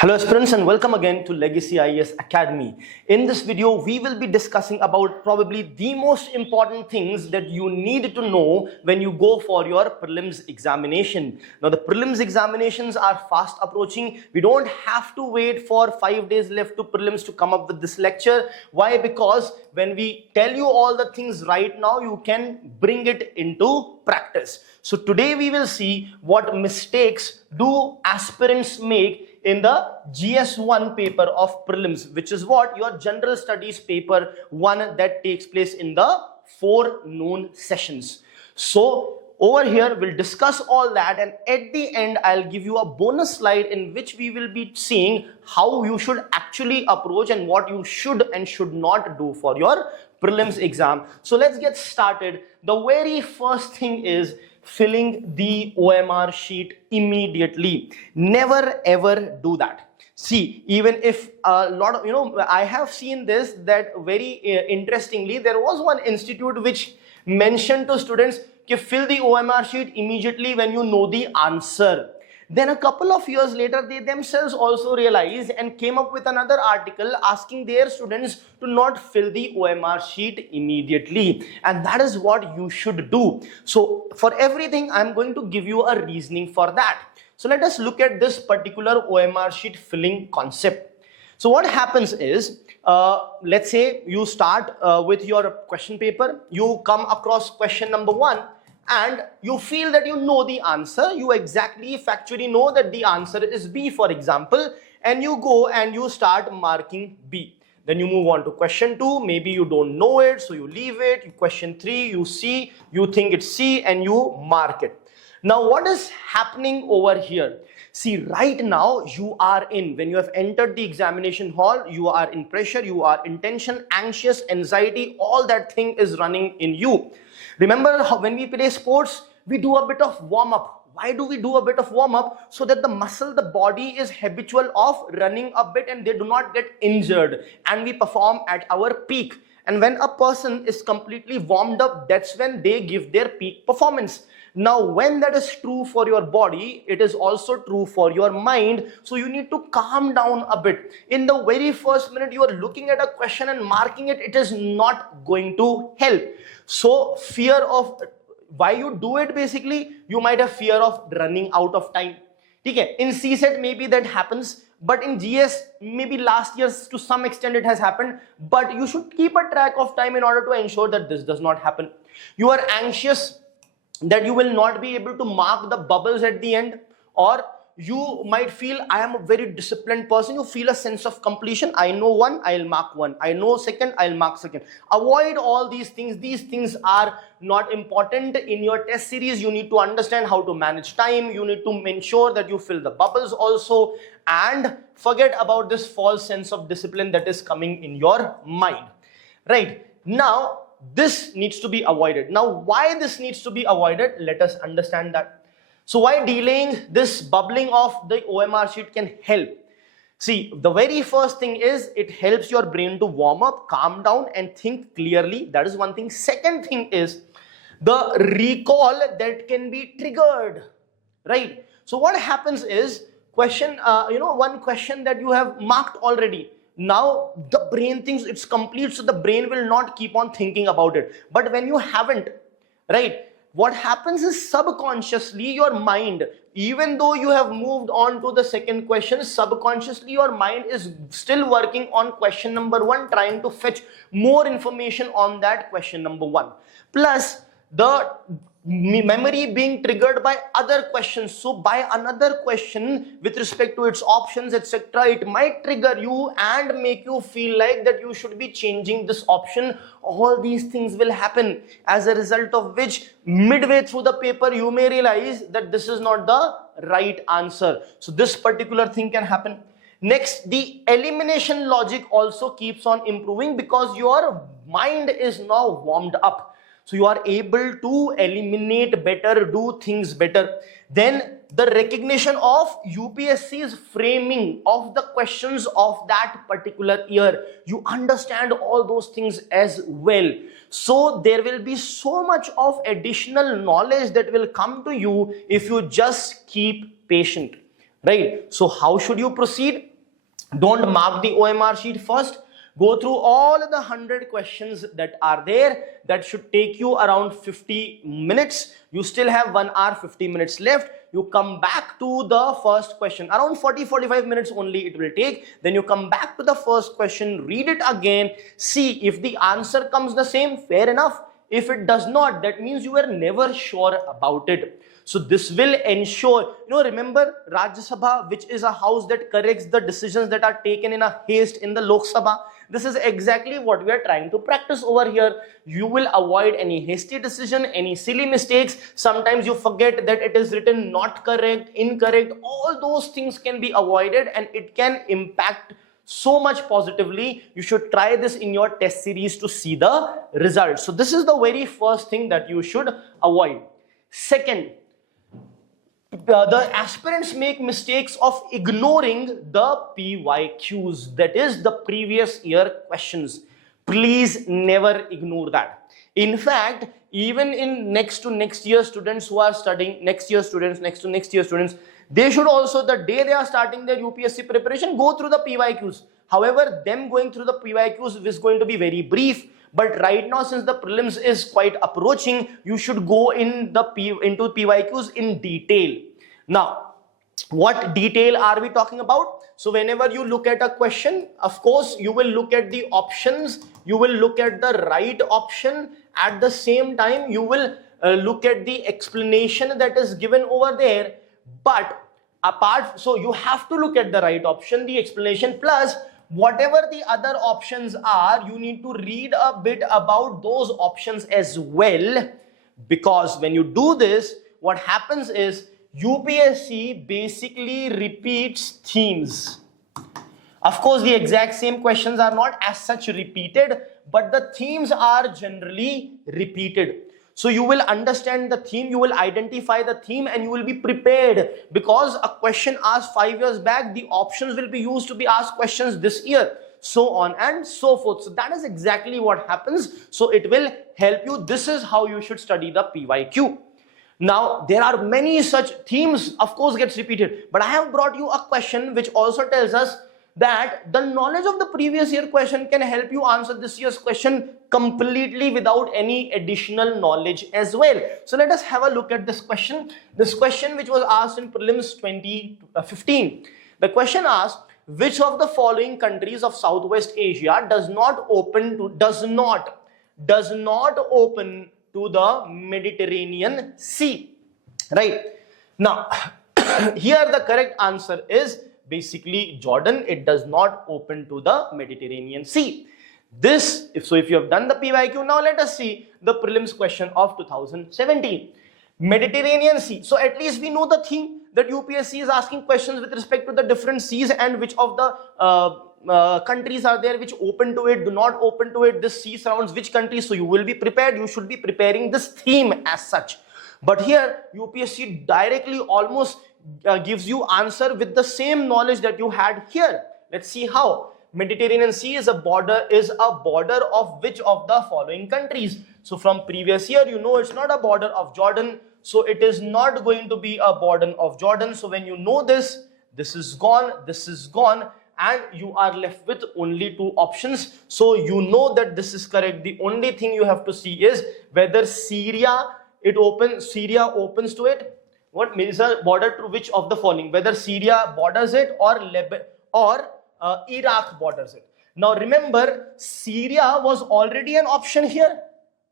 Hello aspirants and welcome again to Legacy IAS Academy. In this video, we will be discussing about probably the most important things that you need to know when you go for your prelims examination. Now the prelims examinations are fast approaching. We don't have to wait for 5 days left to prelims to come up with this lecture. Why? Because when we tell you all the things right now, you can bring it into practice. So today we will see what mistakes do aspirants make in the GS1 paper of prelims, which is what your general studies paper 1 that takes place in the 4 noon sessions. So over here we'll discuss all that, and at the end I'll give you a bonus slide in which we will be seeing how you should actually approach and what you should and should not do for your prelims exam. So let's get started. The very first thing is filling the OMR sheet immediately. Never ever do that. See, even if a lot of, I have seen this, that very interestingly, there was one institute which mentioned to students to fill the OMR sheet immediately when you know the answer. Then a couple of years later, they themselves also realized and came up with another article asking their students to not fill the OMR sheet immediately. And that is what you should do. So for everything, I'm going to give you a reasoning for that. So let us look at this particular OMR sheet filling concept. So what happens is, let's say you start with your question paper, you come across question number 1, and you feel that you know the answer, you exactly factually know that the answer is B, for example, and you go and you start marking B. Then you move on to question 2, maybe you don't know it, so you leave it. Question 3, you see, you think it's C, and you mark it. Now what is happening over here? See, right now you are when you have entered the examination hall, you are in pressure, you are in tension, anxious, anxiety, all that thing is running in you. Remember how when we play sports, we do a bit of warm-up. Why do we do a bit of warm-up? So that the body is habitual of running a bit and they do not get injured, and we perform at our peak. And when a person is completely warmed up, that's when they give their peak performance. Now, when that is true for your body, it is also true for your mind. So you need to calm down a bit. In the very first minute you are looking at a question and marking it, it is not going to help. So fear of why you do it, basically, you might have fear of running out of time. Okay? In CSET, maybe that happens. But in GS, maybe last year to some extent it has happened. But you should keep a track of time in order to ensure that this does not happen. You are anxious that you will not be able to mark the bubbles at the end, or you might feel, I am a very disciplined person. You feel a sense of completion. I know 1, I'll mark 1. I know 2nd, I'll mark 2nd. Avoid all these things. These things are not important in your test series. You need to understand how to manage time. You need to ensure that you fill the bubbles also, and forget about this false sense of discipline that is coming in your mind. Right now, this needs to be avoided. Now, why this needs to be avoided? Let us understand that. So why delaying this bubbling of the OMR sheet can help? See, the very first thing is it helps your brain to warm up, calm down, and think clearly. That is one thing. Second thing is the recall that can be triggered, right? So what happens is one question that you have marked already. Now the brain thinks it's complete, so the brain will not keep on thinking about it. But when you haven't, right, what happens is subconsciously your mind, even though you have moved on to the second question, subconsciously your mind is still working on question number 1, trying to fetch more information on that question number 1. Plus the memory being triggered by other questions. So by another question with respect to its options, etc., it might trigger you and make you feel like that you should be changing this option. All these things will happen, as a result of which midway through the paper you may realize that this is not the right answer. So this particular thing can happen. Next, the elimination logic also keeps on improving because your mind is now warmed up. So you are able to eliminate better, do things better. Then the recognition of UPSC's framing of the questions of that particular year. You understand all those things as well. So there will be so much of additional knowledge that will come to you if you just keep patient, right? So how should you proceed? Don't mark the OMR sheet first. Go through all the 100 questions that are there. That should take you around 50 minutes. You still have 1 hour 50 minutes left. You come back to the first question. Around 40-45 minutes only it will take. Then you come back to the first question, read it again, see if the answer comes the same, fair enough. If it does not, that means you were never sure about it. So this will ensure, remember Rajya Sabha, which is a house that corrects the decisions that are taken in a haste in the Lok Sabha. This is exactly what we are trying to practice over here. You will avoid any hasty decision, any silly mistakes. Sometimes you forget that it is written not correct, incorrect. All those things can be avoided and it can impact so much positively. You should try this in your test series to see the results. So this is the very first thing that you should avoid. Second, the aspirants make mistakes of ignoring the PYQs, that is the previous year questions. Please never ignore that. In fact, even in next to next year students who are studying, next year students, next to next year students, they should also, the day they are starting their UPSC preparation, go through the PYQs. However, them going through the PYQs is going to be very brief. But right now, since the prelims is quite approaching, you should go into PYQs in detail. Now, what detail are we talking about? So whenever you look at a question, of course, you will look at the options. You will look at the right option. At the same time, you will look at the explanation that is given over there. But so you have to look at the right option, the explanation, plus whatever the other options are, you need to read a bit about those options as well. Because when you do this, what happens is UPSC basically repeats themes. Of course, the exact same questions are not as such repeated, but the themes are generally repeated. So you will understand the theme, you will identify the theme, and you will be prepared, because a question asked 5 years back, the options will be used to be asked questions this year, so on and so forth. So that is exactly what happens. So it will help you. This is how you should study the PYQ. Now, there are many such themes, of course, gets repeated, but I have brought you a question which also tells us that the knowledge of the previous year question can help you answer this year's question completely without any additional knowledge as well. So let us have a look at this question. This question which was asked in prelims 2015. The question asked, which of the following countries of Southwest Asia does not open to the Mediterranean Sea? Right. Now, here the correct answer is basically Jordan. It does not open to the Mediterranean Sea. If you have done the PYQ, now let us see the prelims question of 2017. Mediterranean Sea. So at least we know the theme, that UPSC is asking questions with respect to the different seas and which of the countries are there which open to it, do not open to it, this sea surrounds which countries. So you will be prepared, you should be preparing this theme as such. But here UPSC directly almost gives you answer with the same knowledge that you had here. Let's see how. Mediterranean Sea is a border of which of the following countries? So from previous year, you know it's not a border of Jordan, so it is not going to be a border of Jordan. So when you know this, this is gone, and you are left with only two options. So you know that this is correct. The only thing you have to see is whether Syria opens to it. What means a border to which of the following? Whether Syria borders it or Iraq borders it. Now remember, Syria was already an option here,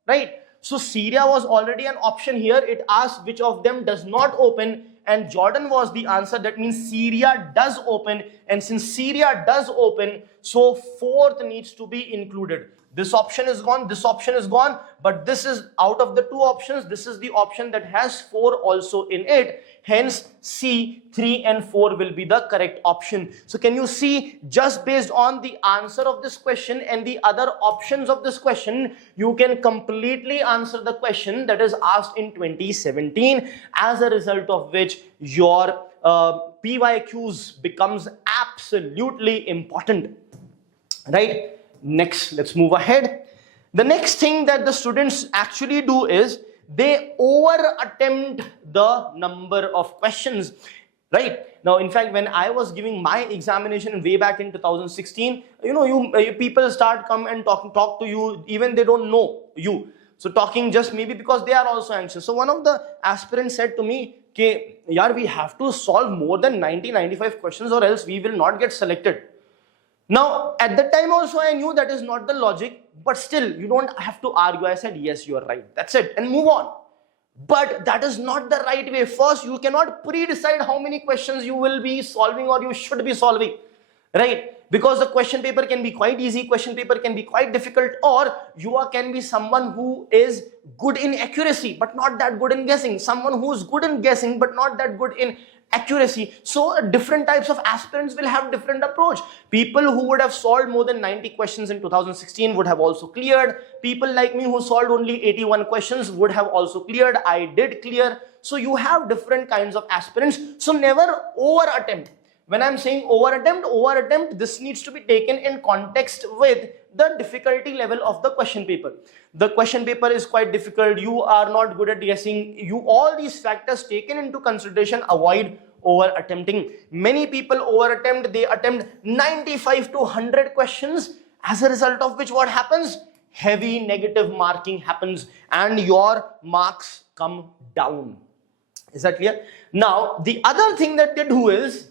right? So Syria was already an option here. It asked which of them does not open, and Jordan was the answer. That means Syria does open, and since Syria does open, so fourth needs to be included. This option is gone, this option is gone, but this is out of the two options, this is the option that has 4 also in it. Hence, C, 3 and 4 will be the correct option. So can you see, just based on the answer of this question and the other options of this question, you can completely answer the question that is asked in 2017, as a result of which your PYQs becomes absolutely important, right? Next, let's move ahead. The next thing that the students actually do is they over attempt the number of questions. right? Now, in fact, when I was giving my examination way back in 2016, you people start come and talk to you, even they don't know you. So talking just maybe because they are also anxious. So one of the aspirants said to me, "Okay, yaar, we have to solve more than 95 questions or else we will not get selected." Now, at the time also I knew that is not the logic, but still you don't have to argue. I said, yes, you are right. That's it, and move on. But that is not the right way. First, you cannot pre-decide how many questions you will be solving or you should be solving, right? Because the question paper can be quite easy, question paper can be quite difficult, or can be someone who is good in accuracy but not that good in guessing, someone who is good in guessing but not that good in accuracy. So different types of aspirants will have different approach. People who would have solved more than 90 questions in 2016 would have also cleared. People like me who solved only 81 questions would have also cleared. I did clear. So you have different kinds of aspirants. So never over attempt. When I'm saying over attempt, this needs to be taken in context with the difficulty level of the question paper. The question paper is quite difficult. You are not good at guessing. All these factors taken into consideration, avoid over attempting. Many people over attempt. They attempt 95 to 100 questions, as a result of which what happens? Heavy negative marking happens and your marks come down. Is that clear? Now, the other thing that they do is,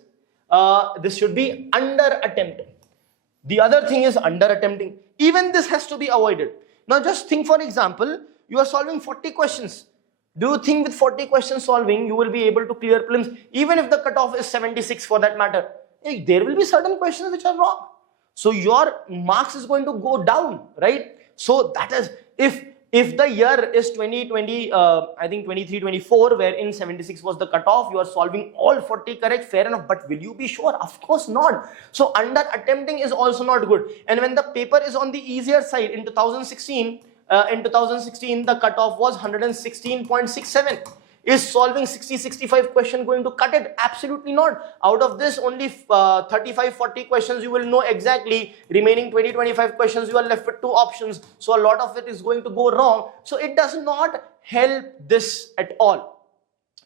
this should be under attempt. The other thing is under attempting. Even this has to be avoided. Now just think, for example, you are solving 40 questions. Do you think with 40 questions solving you will be able to clear prelims? Even if the cutoff is 76 for that matter, there will be certain questions which are wrong. So your marks is going to go down, right? So that is, if the year is 2020, I think 23-24, wherein 76 was the cutoff, you are solving all 40 correct, fair enough, but will you be sure? Of course not. So under attempting is also not good. And when the paper is on the easier side, in 2016, the cutoff was 116.67. Is solving 60-65 question going to cut it? Absolutely not. Out of this, only 35-40 questions you will know exactly. Remaining 20-25 questions, you are left with two options. So a lot of it is going to go wrong. So it does not help this at all.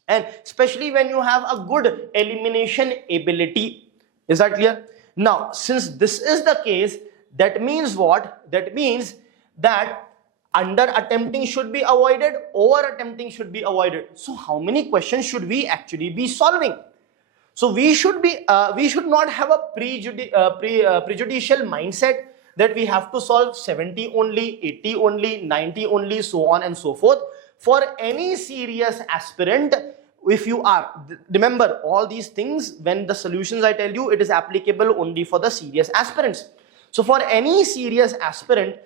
And especially when you have a good elimination ability. Is that clear? Now, since this is the case, that means what? That means that under attempting should be avoided, over attempting should be avoided. So how many questions should we actually be solving? So we should not have a prejudicial mindset that we have to solve 70 only, 80 only, 90 only, so on and so forth. For any serious aspirant, if you are, remember all these things, when the solutions I tell you, it is applicable only for the serious aspirants. So for any serious aspirant,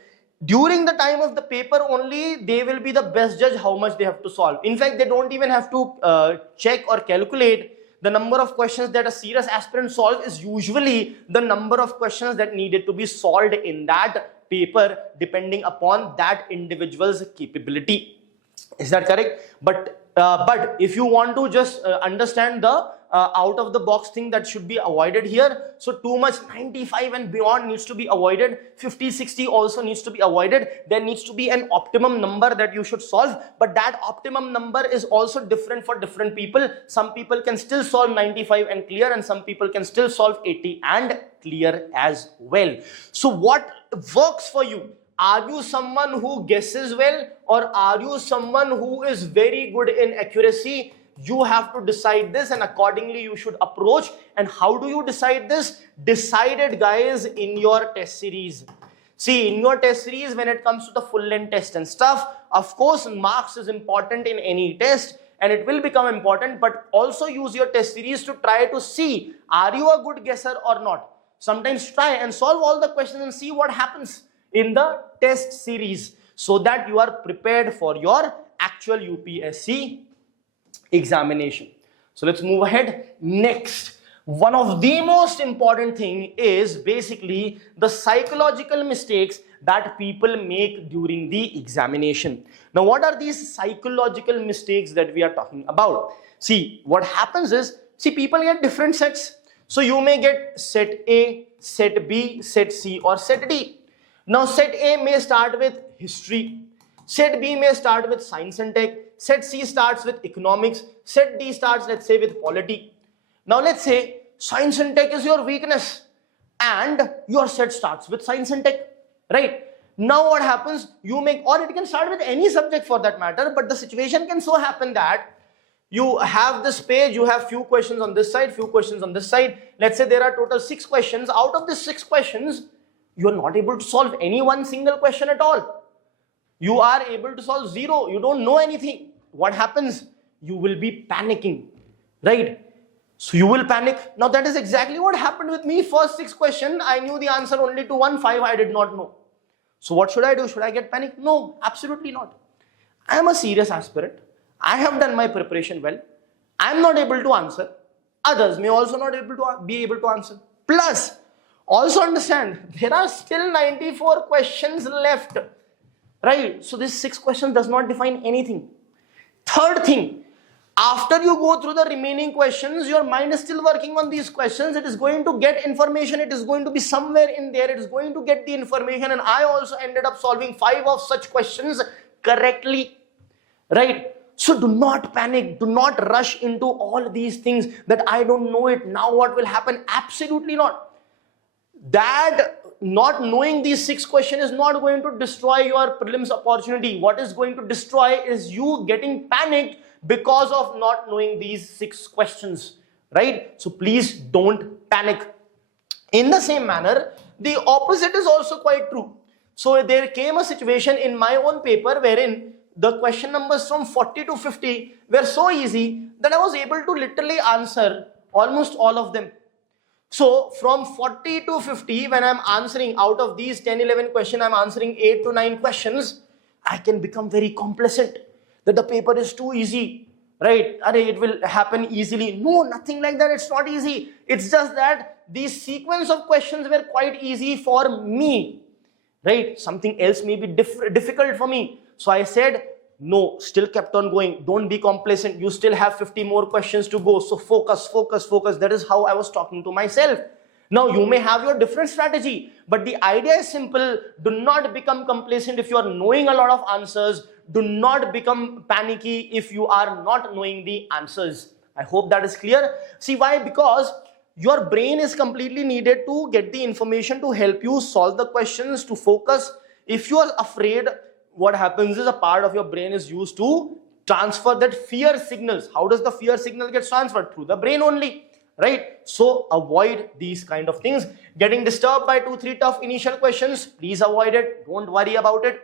during the time of the paper only, they will be the best judge how much they have to solve. In fact, they don't even have to check or calculate. The number of questions that a serious aspirant solves is usually the number of questions that needed to be solved in that paper, depending upon that individual's capability. Is that correct? But if you want to just understand the out of the box thing that should be avoided here, so too much 95 and beyond needs to be avoided. 50-60 also needs to be avoided. There needs to be an optimum number that you should solve, but that optimum number is also different for different people. Some people can still solve 95 and clear, and some people can still solve 80 and clear as well. So what works for you? Are you someone who guesses well, or are you someone who is very good in accuracy? You have to decide this, and accordingly you should approach. And how do you decide this? Decide it, guys, in your test series. See, in your test series, when it comes to the full length test and stuff, of course marks is important in any test, and it will become important, but also use your test series to try to see, are you a good guesser or not? Sometimes try and solve all the questions and see what happens in the test series, so that you are prepared for your actual UPSC examination. So let's move ahead. Next, one of the most important thing is basically the psychological mistakes that people make during the examination. Now, what are these psychological mistakes that we are talking about? See, what happens is, people get different sets. So you may get set A, set B, set C, or set D. Now, set A may start with history, set B may start with science and tech, set C starts with economics, set D starts, let's say, with polity. Now let's say science and tech is your weakness and your set starts with science and tech, right? Now what happens, you make, or it can start with any subject for that matter, but the situation can so happen that you have this page, you have few questions on this side, few questions on this side. Let's say there are total 6 questions. Out of the 6 questions, you are not able to solve any one single question at all. You are able to solve 0. You don't know anything. What happens? You will be panicking, right? So you will panic. Now that is exactly what happened with me. First 6 questions, I knew the answer only to 1, 5 I did not know. So what should I do? Should I get panicked? No, absolutely not. I am a serious aspirant. I have done my preparation well. I am not able to answer. Others may also not be able to answer. Plus, also understand, there are still 94 questions left, right? So this 6 questions does not define anything. Third thing, after you go through the remaining questions, your mind is still working on these questions. It is going to get information. It is going to be somewhere in there. It is going to get the information. And I also ended up solving 5 of such questions correctly, right? So do not panic. Do not rush into all these things that I don't know it. Now what will happen? Absolutely not. That not knowing these 6 questions is not going to destroy your prelims opportunity. What is going to destroy is you getting panicked because of not knowing these 6 questions, right? So please don't panic. In the same manner, the opposite is also quite true. So there came a situation in my own paper wherein the question numbers from 40 to 50 were so easy that I was able to literally answer almost all of them. So from 40 to 50, when I'm answering out of these 10, 11 questions, I'm answering 8 to 9 questions, I can become very complacent that the paper is too easy, right? It will happen easily. No, nothing like that. It's not easy. It's just that these sequence of questions were quite easy for me, right? Something else may be difficult for me. So I said, no, still kept on going. Don't be complacent. You still have 50 more questions to go. So focus, focus, focus. That is how I was talking to myself. Now you may have your different strategy, but the idea is simple. Do not become complacent if you are knowing a lot of answers. Do not become panicky if you are not knowing the answers. I hope that is clear. See why? Because your brain is completely needed to get the information to help you solve the questions, to focus. If you are afraid, what happens is a part of your brain is used to transfer that fear signals. How does the fear signal get transferred? Through the brain only, right? So avoid these kind of things. Getting disturbed by 2-3 tough initial questions, please avoid it. Don't worry about it.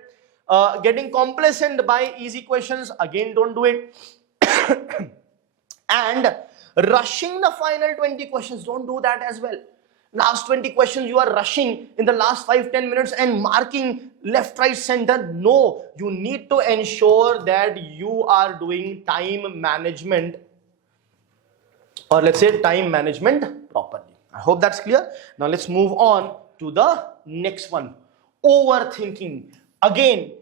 Getting complacent by easy questions, again don't do it. And rushing the final 20 questions, don't do that as well. Last 20 questions you are rushing in the last 5-10 minutes and marking left, right, center. No, you need to ensure that you are doing time management, or let's say time management properly. I hope that's clear. Now let's move on to the next one. Overthinking. Again,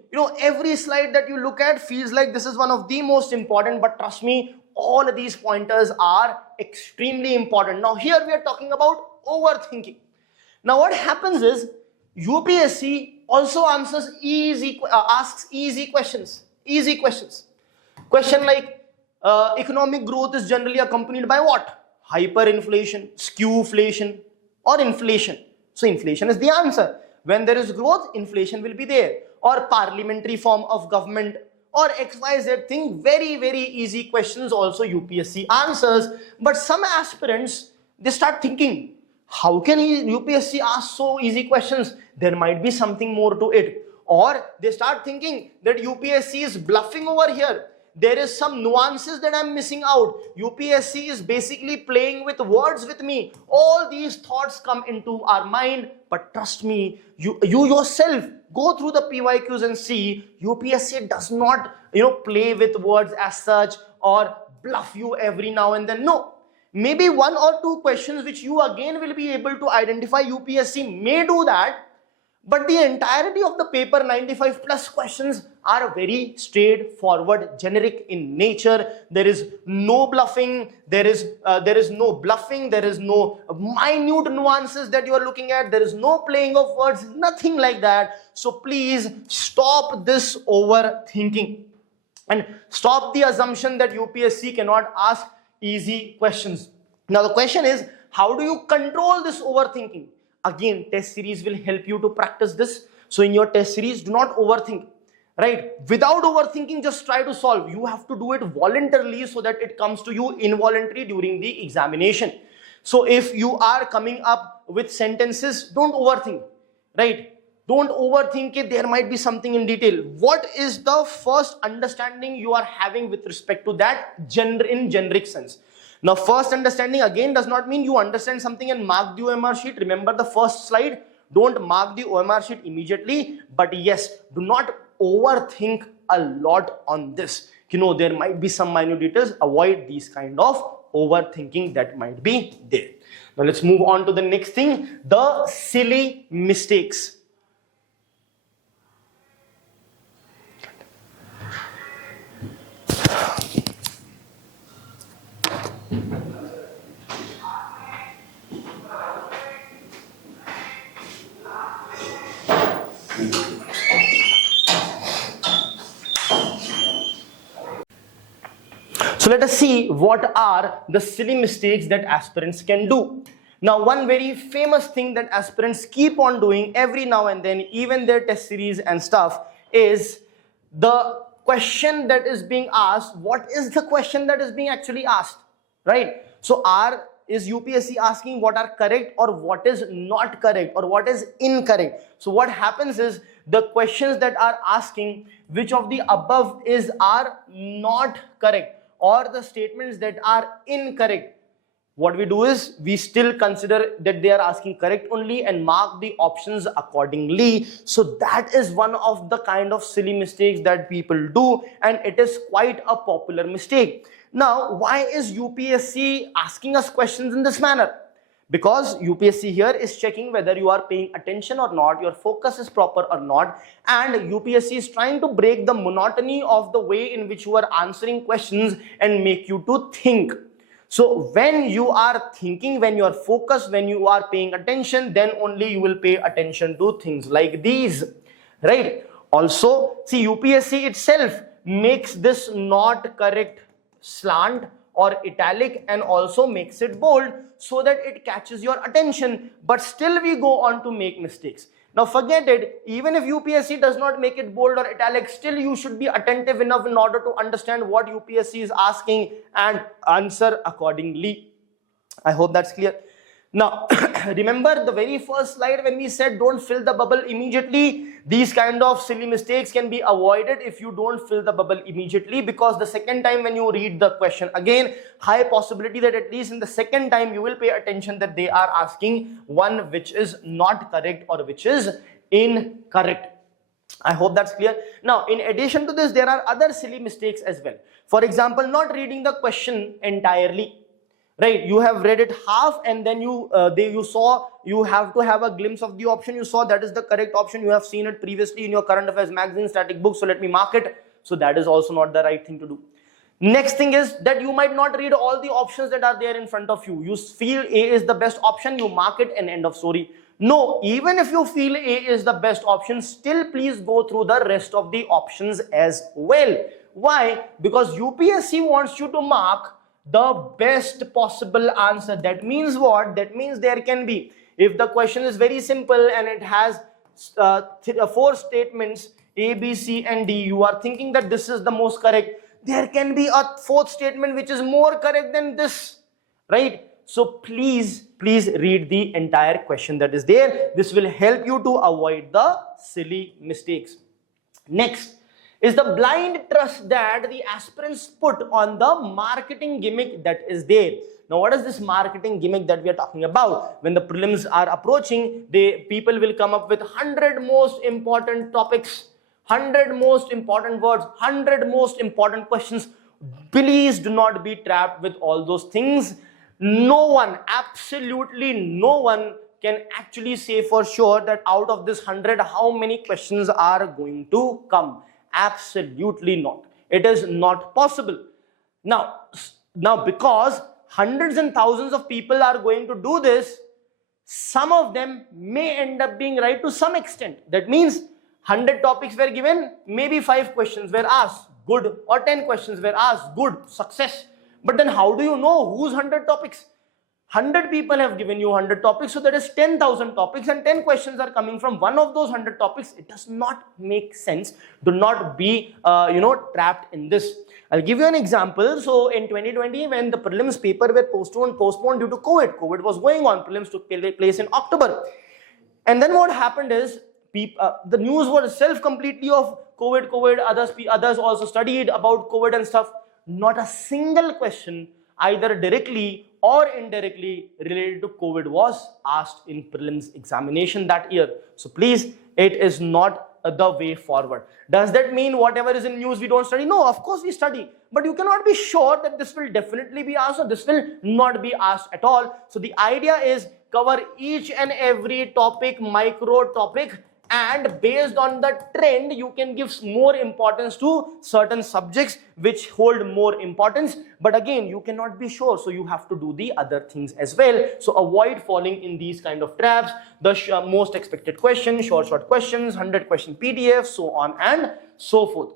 every slide that you look at feels like this is one of the most important, but trust me, all of these pointers are extremely important. Now here we are talking about overthinking. Now what happens is UPSC also asks easy questions. Question like economic growth is generally accompanied by what? Hyperinflation, skewflation, or inflation. So inflation is the answer. When there is growth, inflation will be there. Or parliamentary form of government, or XYZ thing. Very, very easy questions also UPSC answers. But some aspirants, they start thinking, how can UPSC ask so easy questions? There might be something more to it. Or they start thinking that UPSC is bluffing over here. There is some nuances that I'm missing out. UPSC is basically playing with words with me. All these thoughts come into our mind. But trust me, you yourself go through the PYQs and see UPSC does not play with words as such or bluff you every now and then. No. Maybe 1 or 2 questions which you again will be able to identify. UPSC may do that, but the entirety of the paper, 95 plus questions, are very straightforward, generic in nature. There is no bluffing. There is no bluffing. There is no minute nuances that you are looking at. There is no playing of words. Nothing like that. So please stop this overthinking and stop the assumption that UPSC cannot ask easy questions. Now the question is, how do you control this overthinking? Again, test series will help you to practice this. So in your test series, do not overthink, right? Without overthinking, just try to solve. You have to do it voluntarily so that it comes to you involuntarily during the examination. So if you are coming up with sentences, don't overthink, right? Don't overthink it. There might be something in detail. What is the first understanding you are having with respect to that in generic sense? Now, first understanding again does not mean you understand something and mark the OMR sheet. Remember the first slide. Don't mark the OMR sheet immediately. But yes, do not overthink a lot on this. You know, there might be some minute details. Avoid these kind of overthinking that might be there. Now, let's move on to the next thing. The silly mistakes. So let us see what are the silly mistakes that aspirants can do. Now, one very famous thing that aspirants keep on doing every now and then, even their test series and stuff, is the question that is being asked. What is the question that is being actually asked, right? So is UPSC asking what are correct or what is not correct or what is incorrect? So what happens is the questions that are asking which of the above are not correct, or the statements that are incorrect. What we do is we still consider that they are asking correct only and mark the options accordingly. So that is one of the kind of silly mistakes that people do, and it is quite a popular mistake. Now, why is UPSC asking us questions in this manner? Because UPSC here is checking whether you are paying attention or not, your focus is proper or not, and UPSC is trying to break the monotony of the way in which you are answering questions and make you to think. So when you are thinking, when you are focused, when you are paying attention, then only you will pay attention to things like these, right? Also, see, UPSC itself makes this not correct slant or italic and also makes it bold so that it catches your attention, but still we go on to make mistakes. Now forget it, even if UPSC does not make it bold or italic, still you should be attentive enough in order to understand what UPSC is asking and answer accordingly. I hope that's clear. Now, remember the very first slide when we said don't fill the bubble immediately. These kind of silly mistakes can be avoided if you don't fill the bubble immediately, because the second time when you read the question again, high possibility that at least in the second time you will pay attention that they are asking one which is not correct or which is incorrect. I hope that's clear. Now, in addition to this, there are other silly mistakes as well. For example, not reading the question entirely. Right, you have read it half and then you saw you have to have a glimpse of the option. You saw that is the correct option. You have seen it previously in your current affairs magazine, static book. So let me mark it. So that is also not the right thing to do. Next thing is that you might not read all the options that are there in front of you. You feel A is the best option, you mark it and end of story. No, even if you feel A is the best option, still please go through the rest of the options as well. Why? Because UPSC wants you to mark the best possible answer. That means what? That means there can be, if the question is very simple and it has 4 statements A, B, C and D, you are thinking that this is the most correct. There can be a 4th statement which is more correct than this, right? So please read the entire question that is there. This will help you to avoid the silly mistakes. Next is the blind trust that the aspirants put on the marketing gimmick that is there. Now, what is this marketing gimmick that we are talking about? When the prelims are approaching, people will come up with 100 most important topics, 100 most important words, 100 most important questions. Please do not be trapped with all those things. No one, absolutely no one can actually say for sure that out of this 100, how many questions are going to come. Absolutely not. It is not possible. Now because hundreds and thousands of people are going to do this, some of them may end up being right to some extent. That means 100 topics were given, maybe 5 questions were asked, good, or 10 questions were asked, good, success. But then how do you know whose 100 topics? 100 people have given you 100 topics, so that is 10,000 topics, and 10 questions are coming from one of those 100 topics. It does not make sense. Do not be trapped in this. I'll give you an example. So in 2020, when the prelims paper were postponed due to COVID was going on. Prelims took place in October, and then what happened is the news was itself completely of COVID. Others also studied about COVID and stuff. Not a single question, either directly or indirectly related to COVID, was asked in prelims examination that year. So please, it is not the way forward. Does that mean whatever is in news we don't study? No, of course we study, but you cannot be sure that this will definitely be asked or this will not be asked at all. So the idea is cover each and every topic, micro topic, and based on the trend you can give more importance to certain subjects which hold more importance, but again you cannot be sure, so you have to do the other things as well. So avoid falling in these kind of traps. The most expected questions, short questions, 100 question PDF, so on and so forth.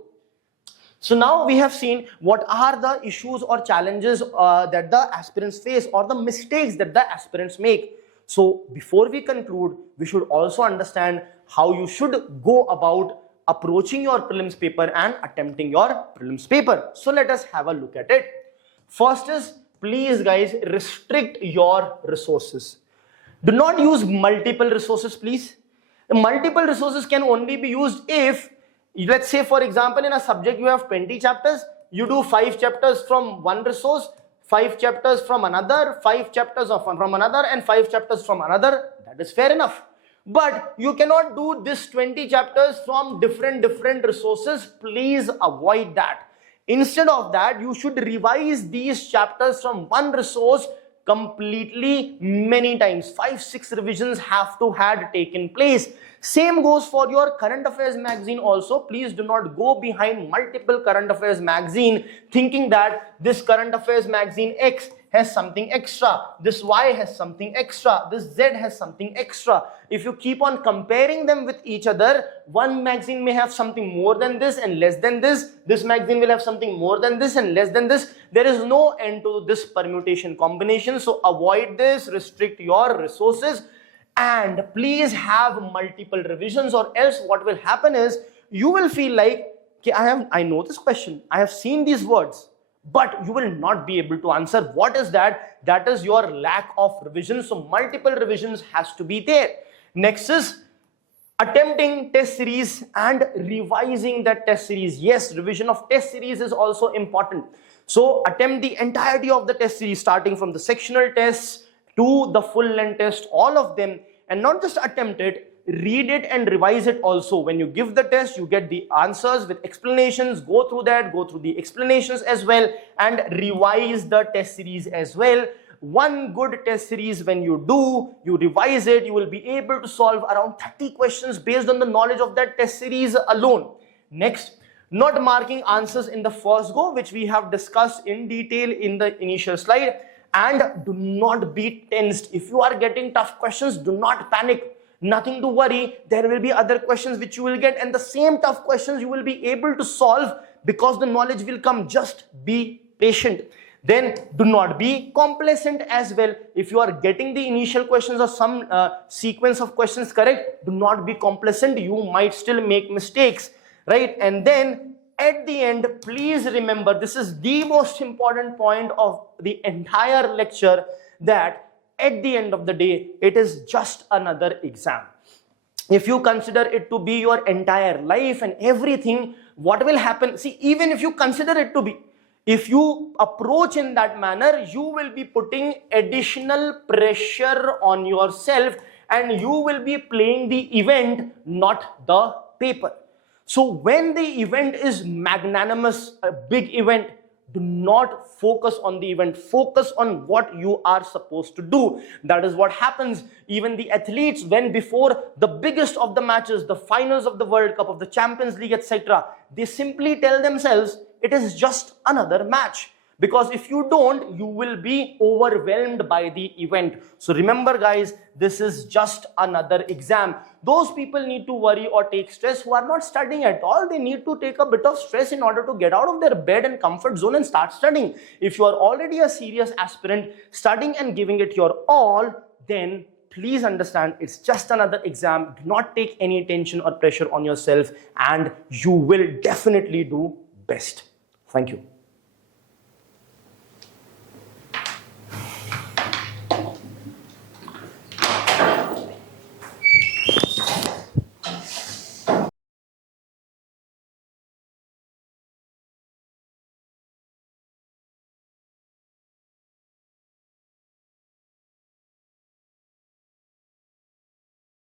So now we have seen what are the issues or challenges that the aspirants face, or the mistakes that the aspirants make. So before we conclude, we should also understand how you should go about approaching your prelims paper and attempting your prelims paper. So let us have a look at it. First is, please guys, restrict your resources. Do not use multiple resources, please. The multiple resources can only be used if, let's say for example, in a subject you have 20 chapters, you do 5 chapters from one resource, 5 chapters from another, 5 chapters from another, and 5 chapters from another. That is fair enough. But you cannot do this 20 chapters from different resources. Please avoid that. Instead of that, you should revise these chapters from one resource completely many times. 5-6 revisions have to have taken place. Same goes for your current affairs magazine also. Please do not go behind multiple current affairs magazine thinking that this current affairs magazine X has something extra, this Y has something extra, this Z has something extra. If you keep on comparing them with each other, one magazine may have something more than this and less than this. This magazine will have something more than this and less than this. There is no end to this permutation combination. So avoid this, restrict your resources, and please have multiple revisions, or else what will happen is you will feel like, okay, I know this question, I have seen these words, but you will not be able to answer. What is that? That is your lack of revision. So multiple revisions has to be there. Next is attempting test series and revising that test series. Yes, revision of test series is also important. So attempt the entirety of the test series, starting from the sectional tests to the full length test, all of them, and not just attempt it, read it and revise it also. When you give the test, you get the answers with explanations, go through that, go through the explanations as well, and revise the test series as well. One good test series, when you revise it, you will be able to solve around 30 questions based on the knowledge of that test series alone. Next, not marking answers in the first go, which we have discussed in detail in the initial slide. And do not be tensed. If you are getting tough questions, do not panic. Nothing to worry. There will be other questions which you will get, and the same tough questions you will be able to solve because the knowledge will come. Just be patient. Then do not be complacent as well. If you are getting the initial questions or some sequence of questions correct, do not be complacent. You might still make mistakes, right? And then at the end, please remember, this is the most important point of the entire lecture, that at the end of the day, it is just another exam. If you consider it to be your entire life and everything, what will happen? See, even if you consider it to be, if you approach in that manner, you will be putting additional pressure on yourself and you will be playing the event, not the paper. So when the event is magnanimous, a big event, do not focus on the event. Focus on what you are supposed to do. That is what happens. Even the athletes, when before the biggest of the matches, the finals of the World Cup, of the Champions League, etc., they simply tell themselves it is just another match. because if you don't, you will be overwhelmed by the event. So remember guys, this is just another exam. Those people need to worry or take stress who are not studying at all. They need to take a bit of stress in order to get out of their bed and comfort zone and start studying. If you are already a serious aspirant, studying and giving it your all, then please understand it's just another exam. Do not take any tension or pressure on yourself, and you will definitely do best. Thank you.